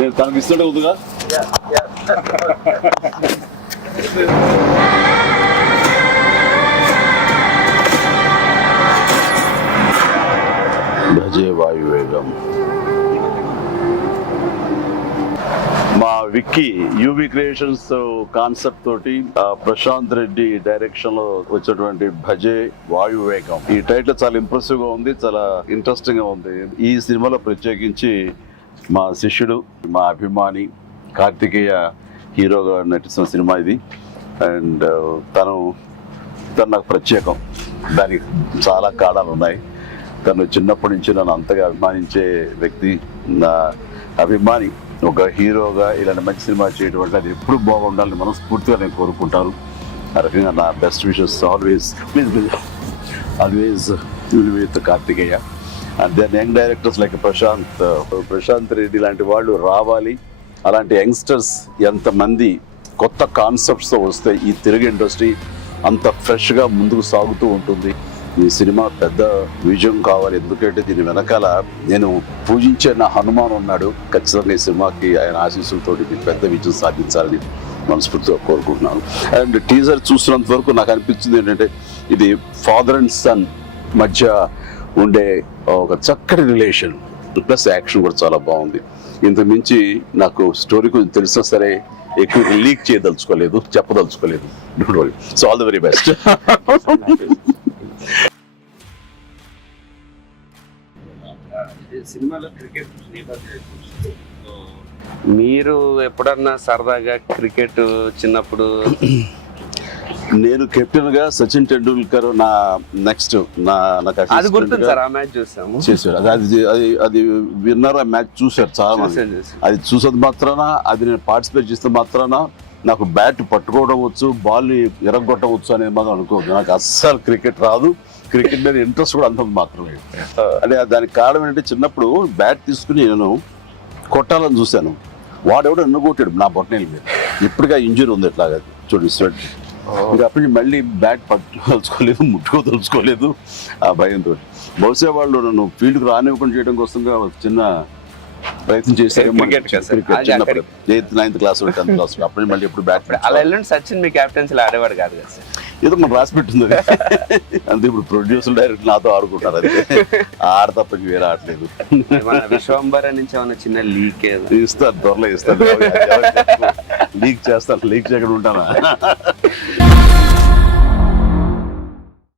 నేను తనకి ఇస్తుంటే ఉందిగా. భజే వాయువేగం. మా విక్కీ యూవి క్రియేషన్స్ కాన్సెప్ట్ తోటి ప్రశాంత్ రెడ్డి డైరెక్షన్ లో వచ్చినటువంటి భజే వాయువేగం. ఈ టైటిల్ చాలా ఇంప్రెసివ్ గా ఉంది, చాలా ఇంట్రెస్టింగ్ గా ఉంది. ఈ సినిమాలో ప్రత్యేకించి మా శిష్యుడు, మా అభిమాని కార్తికేయ హీరోగా నటిస్తున్న సినిమా ఇది. అండ్ తను నాకు ప్రత్యేకం. దానికి చాలా కారణాలు ఉన్నాయి. తను చిన్నప్పటి నుంచి నన్ను అంతగా అభిమానించే వ్యక్తి. నా అభిమాని ఒక హీరోగా ఇలాంటి మంచి సినిమా చేయడం అంటే అది ఎప్పుడు బాగుండాలని మనస్ఫూర్తిగా నేను కోరుకుంటాను. ఆ రకంగా నా best wishes always with Karthikeya. And then young directors like Prashanth Reddy లాంటి వాళ్ళు రావాలి. అలాంటి యంగ్స్టర్స్ ఎంతమంది కొత్త కాన్సెప్ట్స్తో వస్తే ఈ తెలుగు ఇండస్ట్రీ అంత ఫ్రెష్గా ముందుకు సాగుతూ ఉంటుంది. ఈ సినిమా పెద్ద విజయం కావాలి. ఎందుకంటే దీని వెనకాల నేను పూజించే నా హనుమాన్ ఉన్నాడు. ఖచ్చితంగా ఈ సినిమాకి ఆయన ఆశీస్సులతో పెద్ద విజయం సాధించాలని మనస్ఫూర్తిగా కోరుకుంటున్నాను. అండ్ టీజర్ చూసినంత వరకు నాకు అనిపించింది ఏంటంటే ఇది ఫాదర్ అండ్ సన్ మధ్య ఉండే ఒక చక్కటి రిలేషన్, ప్లస్ యాక్షన్ కూడా చాలా బాగుంది. ఇంతకు మించి నాకు స్టోరీ కొంచెం తెలిసినా సరే ఎక్కువ లీక్ చేయదలుచుకోలేదు, చెప్పదలుచుకోలేదు. Don't worry. So all the very best. మీరు ఎప్పుడన్నా సరదాగా క్రికెట్ చిన్నప్పుడు? నేను కెప్టెన్ గా సచిన్ టెండూల్కర్ నా నెక్స్ట్ అది గుర్తుంది సార్. ఆ మ్యాచ్ చూసాము, చేశారు. అది విన్నర్. ఆ మ్యాచ్ చూశారు చాలా మంది. అది చూసేది మాత్రాన, అది నేను పార్టిసిపేట్ చేస్తే మాత్రాన నాకు బ్యాట్ పట్టుకోవడం వచ్చు, బాల్ ఎరగొట్టవచ్చు అనేది మాత్రం అనుకోవద్దు. నాకు అస్సలు క్రికెట్ రాదు. క్రికెట్ మీద ఇంట్రెస్ట్ కూడా అంత మాత్రమే. అంటే దానికి కారణం ఏంటంటే చిన్నప్పుడు బ్యాట్ తీసుకుని నేను కొట్టాలని చూశాను. వాడెవడో నన్ను కొట్టాడు నా బొట్టనేల మీద. ఇప్పటికే ఇంజరీ ఉంది ఇట్లాగా చూడండి స్వెట్. ఇంకా అప్పటి నుంచి మళ్ళీ బ్యాట్ పట్టుకోదలుచుకోలేదు, ముట్టుకోదలుచుకోలేదు ఆ భయంతో. బహుశా వాళ్ళు నన్ను ఫీల్డ్కి రానివ్వకుండా చేయడం కోసంగా చిన్న ప్రయత్నం చేశారు. చిన్నప్పుడు 8th 9th class 10th class అప్పటి మళ్ళీ ఎప్పుడు బ్యాట్. అలా వెళ్ళండి. సచిన్ మీ కెప్టెన్సీలో ఆడేవాడు కాదు కదా సార్? ఏదో మనం రాసి పెట్టింది అంతే. ఇప్పుడు ప్రొడ్యూసర్ డైరెక్ట్ నాతో ఆడుకుంటారు. అది ఆడ తప్ప వేరే ఆడలేదు. విశ్వంబర నుంచి ఏమన్నా చిన్న లీక్ ఇస్తారు, త్వరలో ఇస్తారు. లీక్ చేస్తాను, లీక్ చేయకుండా ఉంటానా?